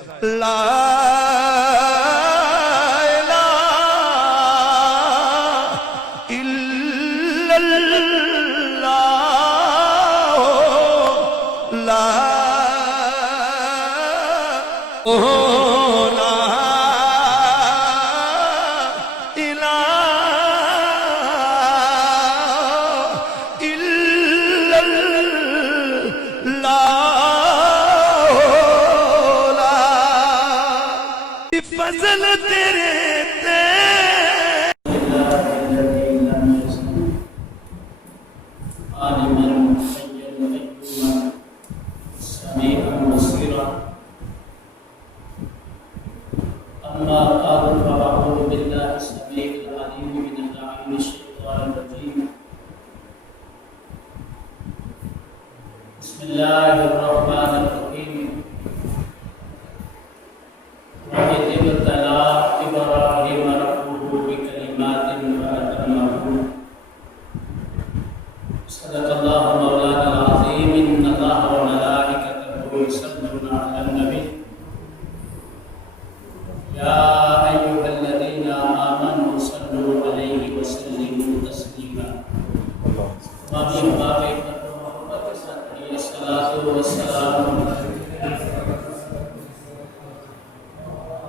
لا الہ الا اللہ لا فضل تیرے أما بعد فأعوذ بالله السميع العليم من اللعين الشيطان الرجيم بسم الله الرحمن الرحيم وإذ ابتلى إبراهيم ربه بكلمات فأتمهن صدق الله مولانا العظيم إن الله وملائكته يصلون على النبي يا أيها الذين آمنوا صلوا عليه وسلموا تسليما ومن باب محبة الصلاة والسلام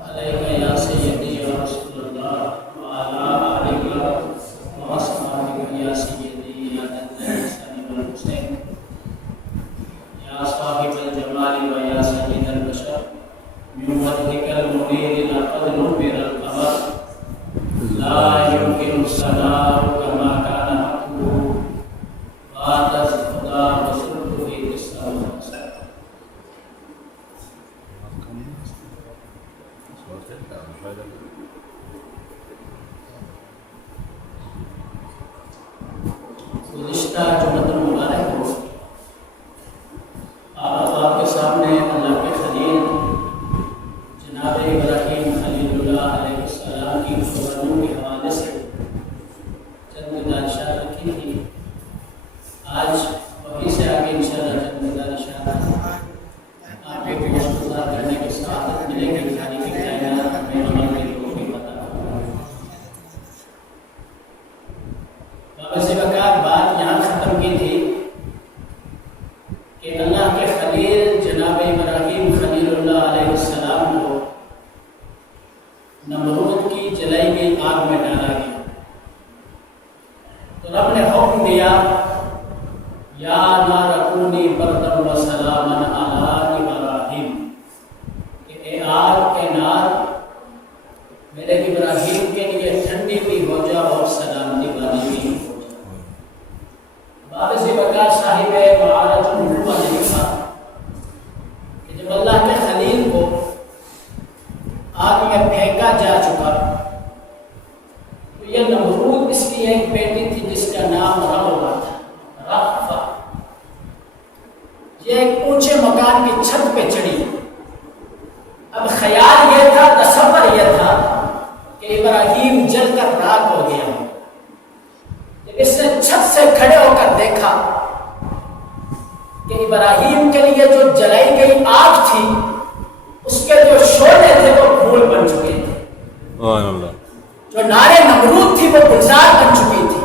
عليك يا سيدي يا رسول الله وعلى آلك وأصحابك يا سيدي يا ذا الإحسان والحسين يا صاحب الجمال ويا سيد البشر من وجهك المنير لقد نبر القمر لا يمكن السماء كما كان حقه بعد الخدا وسرته في السماء گزشتہ جمعۃ المبارک کو آپ کے سامنے اللہ کے خلیل جناب ابراہیم خلیل اللہ علیہ السلام کی قربانیوں کے حوالے سے چند گزارشات رکھی تھی. آج وہی سے آگے انشاءاللہ چند گزارشات آپ کے گزار کرنے کے ساتھ ملے گی خالق کائنات میں عمل کے لوگوں کی پتہ. بابا سے بکار بات یہاں ختم کی تھی کہ اللہ کے خلیل جناب ابراہیم خلیل اللہ علیہ السلام کو نمرود کی جلائی گئی آگ میں ڈالا گیا تو رب نے حکم دیا یا نار کونی بردم و سلاما علی ابراہیم کہ اے آگ اے نار میرے ابراہیم کے لیے ٹھنڈی بھی ہو جا اور سلامتی والی بھی ہو جا. باب سے بکار صاحب معارج النبوہ نے لکھا کہ جب اللہ کے خلیل کو آگ میں پھینکا جا چکا تو یہ نمرود اس کی ایک بیٹی تھی جس کا نام رغفہ تھا. رغفہ یہ ایک اونچے مکان کی چھت پہ چڑھی. اب خیال یہ تھا, تصور یہ تھا کہ ابراہیم جل کر راکھ ہو گیا. جب اس نے چھت سے کھڑے ہو کر دیکھا کہ ابراہیم کے لیے جو جلائی گئی آگ تھی اس کے جو شعلے تھے وہ پھول بن چکے تھے, جو نارے نمرود تھی وہ گلزار بن چکی تھی,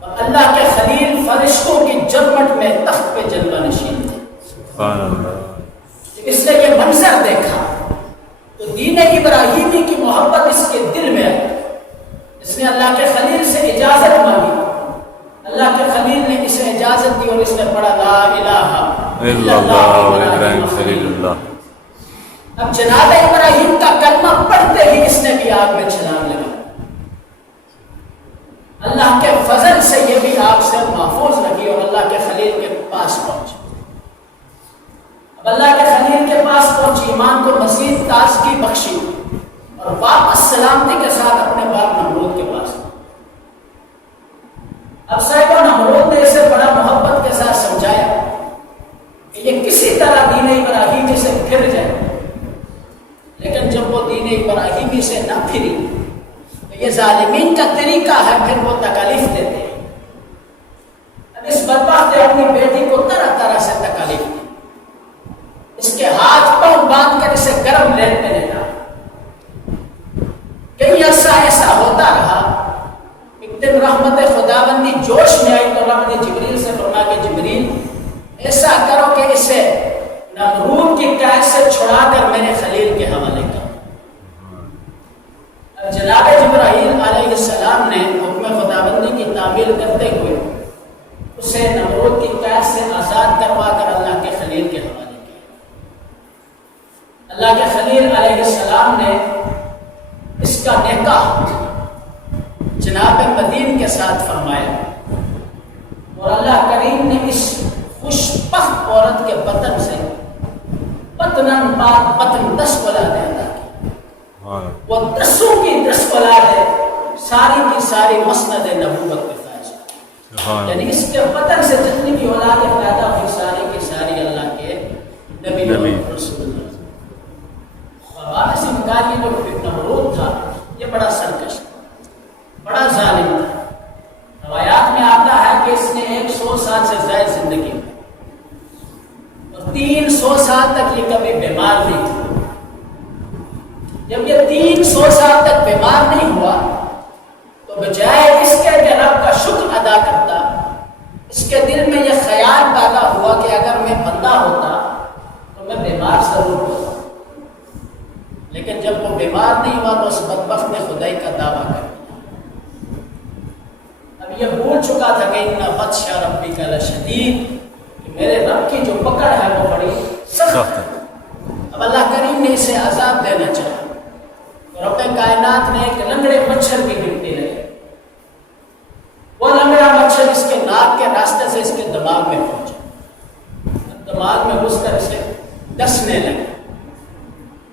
اور اللہ کے خلیل فرشتوں کی جرمٹ میں تخت پہ جلوہ نشین تھے. جب اس نے یہ منظر دیکھا تو دین ابراہیمی کی محبت اس کے دل میں آئی. اس نے اللہ کے خلیل سے اجازت مانگی. اللہ کے خلیل نے اسے اجازت دی اور اس نے پڑھا لا الہ الا اللہ ابراہیم خلیل اللہ. اب جناب ابراہیم کا کلمہ پڑھتے ہی اس نے بھی آگ میں چھلانگ لگا. اللہ کے فضل سے یہ بھی آگ سے محفوظ رکھی اور اللہ کے خلیل کے پاس پہنچی. اب اللہ کے خلیل کے پاس پہنچی, ایمان کو مزید تازگی بخشی اور واپس سلامتی کے ساتھ اپنے باپ نمرود کے پاس. اب صاحب نمرود نے اسے بڑا محبت کے ساتھ سمجھایا کہ یہ کسی طرح دین ابراہیمی سے پھر جائے, لیکن جب وہ دین ابراہیمی سے نہ پھری تو یہ ظالمین کا طریقہ ہے, پھر وہ تکالیف دیتے ہیں. اب اس بدبخت نے اپنی بیٹی کو طرح طرح سے تکالیف دی. اس کے ہاتھ پاؤں باندھ کر اسے گرم چھڑا کر میرے خلیل کے حوالے کر۔ اب جناب جبرائیل علیہ السلام نے حکم خداوندی کی تعمیل کرتے ہوئے اسے نمرود کی قید سے آزاد کروا کر اللہ کے خلیل کے حوالے کیا۔ اللہ کے خلیل علیہ السلام نے اس کا نکاح جناب مدین کے ساتھ فرمایا، اور اللہ کریم نے اس خوش بخت عورت کے بطن سے بطناً بعد بطن 10 اولادیں عطا کی۔ وہ 10 کی 10 اولادیں ساری کی ساری مسند نبوت کے فائز، یعنی اس کے بطن سے جتنی بھی اولادیں پیدا ہوئی ساری کی ساری اللہ کے نبی رسول اللہ۔ اور اسی مکان کی جو نمرود تھا یہ بڑا سرکش بڑا ظالم تھا۔ روایات میں آتا ہے کہ اس نے 100 سال سے زائد زندگی میں، اور 300 سال تک یہ کبھی بیمار نہیں تھا۔ جب یہ 300 سال تک بیمار نہیں ہوا تو بجائے اس کے کہ رب کا شکر ادا کرتا، اس کے دل میں یہ خیال پیدا ہوا کہ اگر میں بندہ ہوتا تو میں بیمار ضرور ہوتا، لیکن جب وہ بیمار نہیں ہوا تو اس بدبخت نے خدائی کا دعویٰ کر دیا۔ اب یہ بھول چکا تھا کہ ان بطش ربک لشدید، کہ میرے رب کی جو پکڑ ہے وہ بڑی سخت ہے۔ اب اللہ کریم نے اسے عذاب دینا چاہا، رب کائنات نے ایک لنگڑے مچھر کی ڈپٹی لگی، وہ لنگڑا مچھر اس کے ناک کے راستے سے اس کے دماغ میں پہنچا، دماغ میں گھس کر اسے ڈسنے لگا،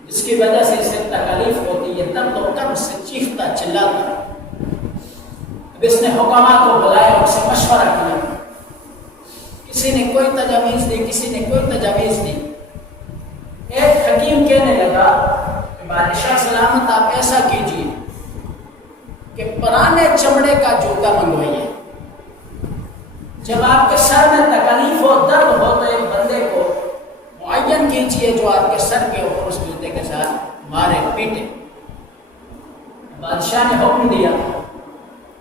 جس کی وجہ سے اسے تکلیف ہوتی ہے، درد و کرب سے چیختا چلاتا۔ اب اس نے حکماء کو بلایا، ان سے مشورہ کیا، کسی نے کوئی تجاویز دی، کسی نے کوئی تجاویز دی۔ ایک حکیم کہنے لگا کہ بادشاہ سلامت آپ ایسا کیجیے کہ پرانے چمڑے کا جوتا منگوائیے، جب آپ کے سر میں تکلیف ہو درد ہو تو ایک بندے کو معین کیجیے جو آپ کے سر کے اوپر اس جوتے کے ساتھ مارے پیٹے۔ بادشاہ نے حکم دیا،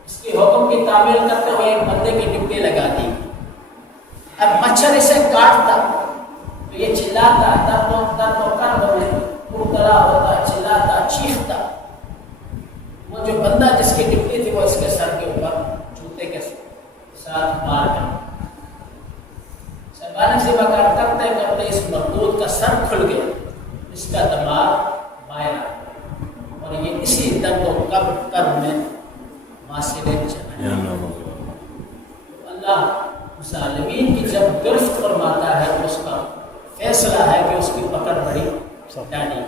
اس کی حکم کی تعمیل کرتے ہوئے ایک بندے کی ڈپٹی لگا دی۔ اب مچھر اسے کاٹتا تو یہ چلاتا، درد و کرب میں مبتلا ہوتا، چلاتا چیختا۔ وہ جو بندہ جس کی ڈپٹی تھی وہ اس کے سر کے اوپر جوتے کے ساتھ مار کر سبانہ سے بکار کرتے کرتے اس مردود کا سر کھل گیا، اس کا دماغ باہر آ گیا، اور یہ اسی درد و کرب میں معاشرے چلا۔ اللہ ظالمین کی جب گرفت فرماتا ہے تو اس کا فیصلہ ہے کہ اس کی پکڑ بڑی ڈاڑی۔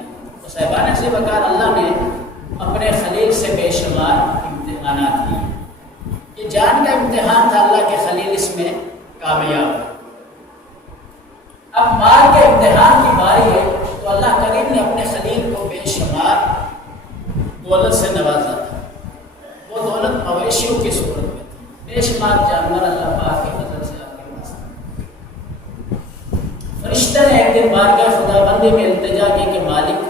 تو صاحبان سے بکار اللہ نے اپنے خلیل سے بے شمار امتحانات لیے، یہ جان کا امتحان تھا، اللہ کے خلیل اس میں کامیاب ہے۔ اب مال کے امتحان کی باری ہے تو اللہ کریم نے اپنے خلیل کو بے شمار دولت سے نوازا تھا۔ وہ دولت مویشیوں کی صورت میں تھی، بے شمار جانور اللہ پاک کے فضل سے آپ کے پاس تھے۔ فرشتہ نے ایک دن بارگاہ خداوندی میں التجا کی کہ مالک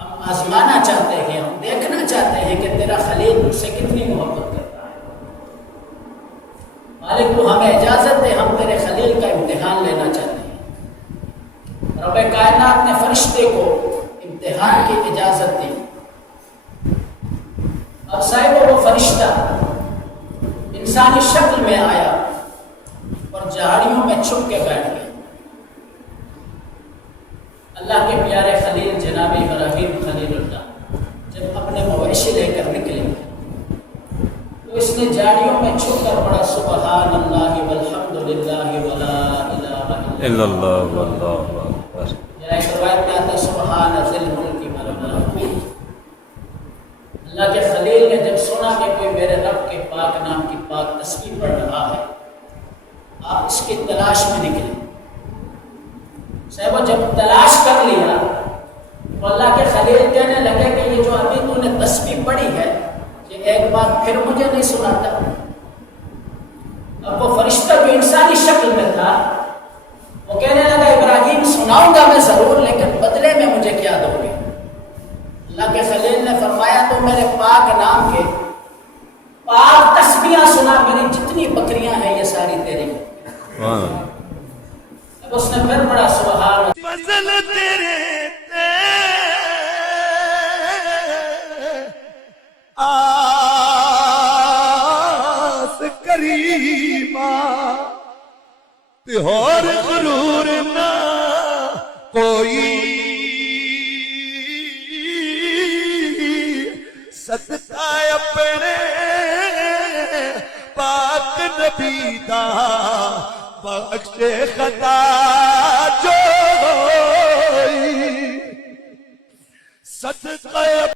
ہم آزمانا چاہتے ہیں، ہم دیکھنا چاہتے ہیں کہ تیرا خلیل مجھ سے کتنی محبت کرتا ہے، مالک تو ہمیں اجازت دے، ہم تیرے خلیل کا امتحان لینا چاہتے ہیں۔ رب کائنات نے فرشتے کو امتحان کی اجازت دی۔ اب صاحب وہ فرشتہ انسانی شکل میں آیا اور جھاڑیوں میں چھپ کے بیٹھ گیا۔ اللہ کے پیارے خلیل جناب ابراہیم خلیل اللہ جب اپنے مویشی لے کر نکلے تو اس نے جھاڑیوں میں چھپ کر پڑا سبحان اللہ والحمد للہ ولا الہ الا اللہ واللہ اکبر۔ یا ایک روایت میں آتا ہے سبحان ذی الملک والملکوت۔ اللہ کے خلیل نے جب سنا کہ کوئی میرے رب کے پاک نام کی پاک تسبیح پڑھ رہا ہے، آپ اس کی تلاش میں نکلے۔ صاحب جب تلاش کر لیا تو اللہ کے خلیل کہنے لگے کہ یہ جو ابھی تو نے تسبیح پڑھی ہے یہ ایک بار پھر مجھے نہیں سناتا۔ اب وہ فرشتہ جو انسانی شکل میں تھا وہ کہنے لگا ابراہیم سناؤں گا میں ضرور، لیکن بدلے میں مجھے کیا دو گے؟ اللہ کے خلیل نے فرمایا تو میرے پاک نام کے پاک تسبیحاں سنا، میری جتنی بکریاں ہیں یہ ساری تیری۔ اب اس نے پھر پڑھا سبحان فضل تیرے تے آس کریما تے اور غرور نہ کوئی صدقہ اپنے پاک نبی دا بخش خطا جو صدقہ